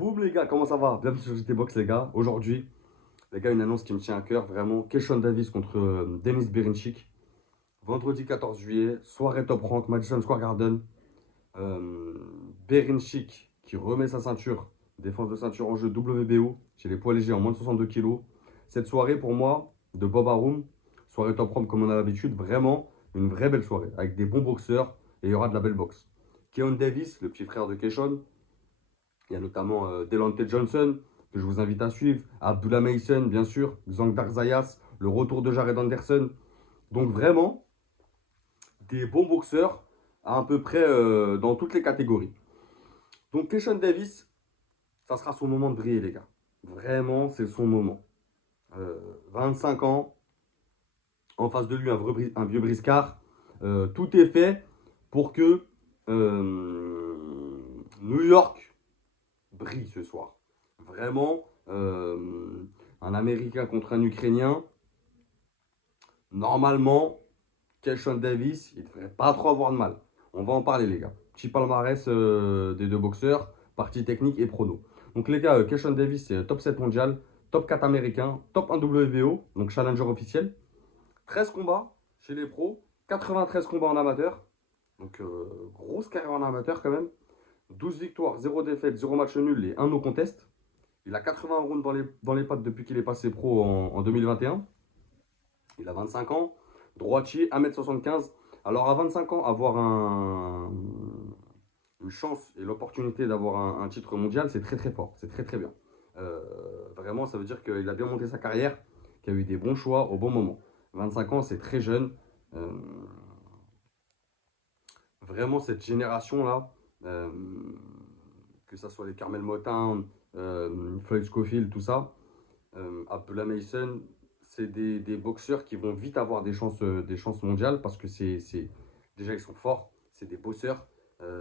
Boum les gars, comment ça va? Bienvenue sur GT Box les gars. Aujourd'hui, les gars, une annonce qui me tient à cœur, vraiment. Keishon Davis contre Denis Berinchyk. Vendredi 14 juillet, soirée top rank, Madison Square Garden. Euh, Berinchyk qui remet sa ceinture, défense de ceinture en jeu WBO chez les poids légers en moins de 62 kilos. Cette soirée pour moi, de Bob Arum, soirée top rank comme on a l'habitude, vraiment une vraie belle soirée, avec des bons boxeurs et il y aura de la belle boxe. Keon Davis, le petit frère de Keishon, il y a notamment Delante Johnson, que je vous invite à suivre. Abdullah Mason, bien sûr. Zhang Darzayas. Le retour de Jared Anderson. Donc vraiment, des bons boxeurs à peu près dans toutes les catégories. Donc Keishon Davis, ça sera son moment de briller, les gars. Vraiment, c'est son moment. 25 ans, en face de lui, un vieux briscard. Tout est fait pour que New York brille ce soir. Vraiment, un Américain contre un Ukrainien. Normalement, Keishon Davis, il ne devrait pas trop avoir de mal. On va en parler, les gars. Petit palmarès des deux boxeurs, partie technique et prono. Donc, les gars, Keishon Davis, c'est top 7 mondial, top 4 américain, top 1 WBO, donc challenger officiel. 13 combats chez les pros, 93 combats en amateur. Donc, grosse carrière en amateur quand même. 12 victoires, 0 défaites, 0 match nul et 1 no contest. Il a 80 rounds dans les pattes depuis qu'il est passé pro en 2021. Il a 25 ans. Droitier, 1m75. Alors à 25 ans, avoir une chance et l'opportunité d'avoir un titre mondial, c'est très très fort. C'est très très bien. Vraiment, ça veut dire qu'il a bien monté sa carrière, qu'il a eu des bons choix au bon moment. 25 ans, c'est très jeune. Euh, Vraiment, cette génération-là, euh, que ce soit les Carmel Motown, Floyd Scofield, tout ça, Abdullah Mason, c'est des boxeurs qui vont vite avoir des chances mondiales parce que déjà ils sont forts, c'est des boxeurs.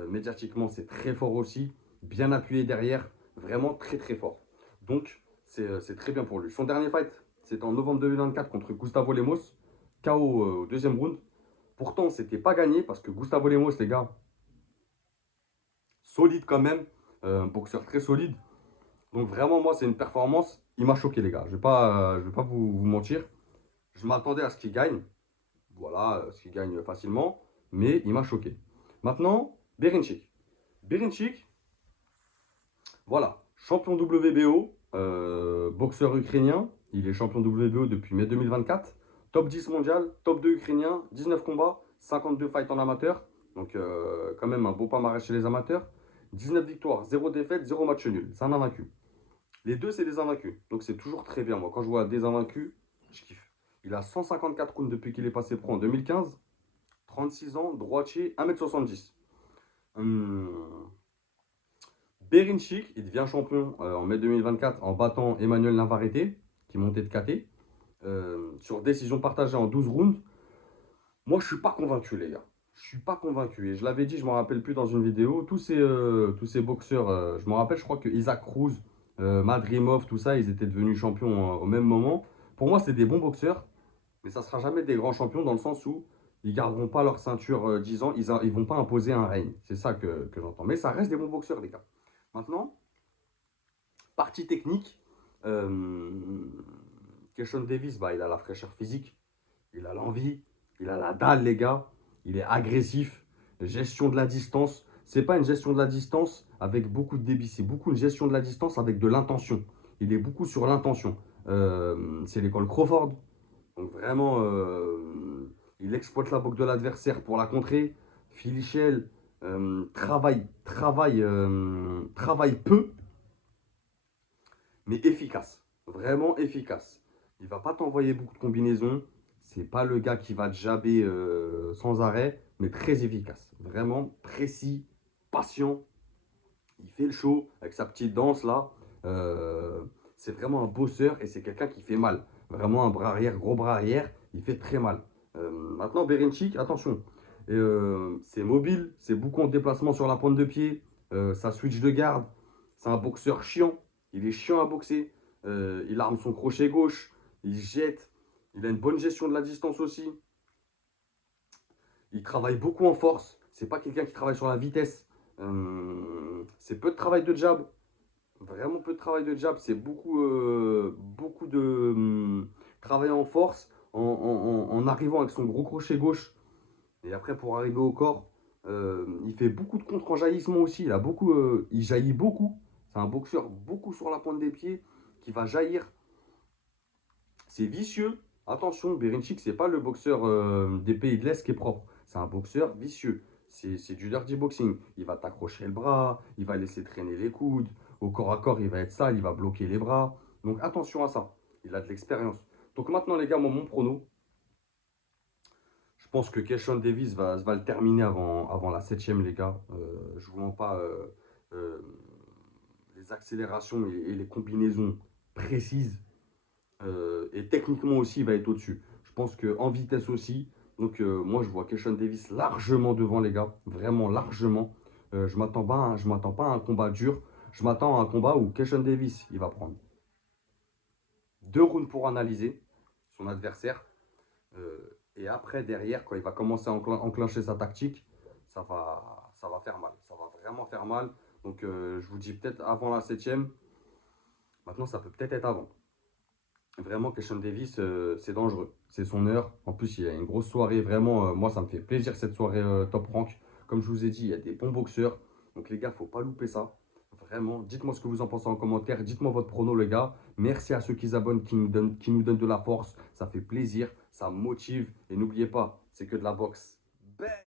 Médiatiquement, c'est très fort aussi, bien appuyé derrière, vraiment très très fort. Donc, c'est très bien pour lui. Son dernier fight, c'était en novembre 2024 contre Gustavo Lemos, KO au deuxième round. Pourtant, c'était pas gagné parce que Gustavo Lemos, les gars, solide quand même, un boxeur très solide. Donc vraiment, moi, c'est une performance. Il m'a choqué, les gars. Je vais pas vous mentir. Je m'attendais à ce qu'il gagne. Voilà, ce qu'il gagne facilement. Mais il m'a choqué. Maintenant, Berinchyk. Berinchyk, voilà, champion WBO, boxeur ukrainien. Il est champion WBO depuis mai 2024. Top 10 mondial, top 2 ukrainien, 19 combats, 52 fights en amateur. Donc quand même un beau palmarès chez les amateurs. 19 victoires, 0 défaites, 0 match nul. C'est un invaincu. Les deux, c'est des invaincus. Donc c'est toujours très bien. Moi, quand je vois des invaincus, je kiffe. Il a 154 rounds depuis qu'il est passé pro en 2015. 36 ans, droitier, 1m70. Hum, Berinchyk, il devient champion en mai 2024 en battant Emmanuel Navarrete, qui montait de KT, sur décision partagée en 12 rounds. Moi, je suis pas convaincu, les gars. Je suis pas convaincu. Et je l'avais dit, je ne me rappelle plus dans une vidéo, tous ces boxeurs, je me rappelle, je crois que Isaac Cruz, Madrimov, tout ça, ils étaient devenus champions au même moment. Pour moi, c'est des bons boxeurs, mais ça ne sera jamais des grands champions dans le sens où ils garderont pas leur ceinture 10 ans, ils ne vont pas imposer un règne. C'est ça que j'entends. Mais ça reste des bons boxeurs, les gars. Maintenant, partie technique, Keishon Davis, bah, il a la fraîcheur physique, il a l'envie, il a la dalle, les gars. Il est agressif. Gestion de la distance. C'est pas une gestion de la distance avec beaucoup de débit. C'est beaucoup une gestion de la distance avec de l'intention. Il est beaucoup sur l'intention. C'est l'école Crawford. Donc vraiment, il exploite la boxe de l'adversaire pour la contrer. Filichel travaille peu, mais efficace. Vraiment efficace. Il va pas t'envoyer beaucoup de combinaisons. C'est pas le gars qui va te jabber sans arrêt, mais très efficace. Vraiment précis, patient. Il fait le show avec sa petite danse là. C'est vraiment un bosseur et c'est quelqu'un qui fait mal. Vraiment un bras arrière, gros bras arrière. Il fait très mal. Maintenant, Berinchyk, attention. C'est mobile, c'est beaucoup en déplacement sur la pointe de pied. Ça switch de garde. C'est un boxeur chiant. Il est chiant à boxer. Il arme son crochet gauche. Il jette. Il a une bonne gestion de la distance aussi. Il travaille beaucoup en force. C'est pas quelqu'un qui travaille sur la vitesse. C'est peu de travail de jab. Vraiment peu de travail de jab. C'est beaucoup de travail en force, en arrivant avec son gros crochet gauche. Et après, pour arriver au corps, il fait beaucoup de contre-enjaillissement aussi. Il jaillit beaucoup. C'est un boxeur beaucoup sur la pointe des pieds qui va jaillir. C'est vicieux. Attention, Berinchik, c'est pas le boxeur des pays de l'Est qui est propre. C'est un boxeur vicieux. C'est du dirty boxing. Il va t'accrocher le bras, il va laisser traîner les coudes. Au corps à corps, il va être sale, il va bloquer les bras. Donc attention à ça. Il a de l'expérience. Donc maintenant, les gars, moi, mon prono, je pense que Keshawn Davis va le terminer avant la septième, les gars. Je ne vous mens pas euh, les accélérations et les combinaisons précises. Et techniquement aussi, il va être au-dessus. Je pense qu'en vitesse aussi. Donc, moi, je vois Keshawn Davis largement devant, les gars. Vraiment largement. Je m'attends pas à un combat dur. Je m'attends à un combat où Keshawn Davis, il va prendre 2 rounds pour analyser son adversaire. Et après, derrière, quand il va commencer à enclencher sa tactique, ça va faire mal. Ça va vraiment faire mal. Donc, je vous dis peut-être avant la septième. Maintenant, ça peut peut-être être avant. Vraiment, Keshawn Davis, c'est dangereux. C'est son heure. En plus, il y a une grosse soirée. Vraiment, moi, ça me fait plaisir cette soirée top rank. Comme je vous ai dit, il y a des bons boxeurs. Donc, les gars, faut pas louper ça. Vraiment, dites-moi ce que vous en pensez en commentaire. Dites-moi votre prono, les gars. Merci à ceux qui s'abonnent, qui nous donnent de la force. Ça fait plaisir, ça motive. Et n'oubliez pas, c'est que de la boxe.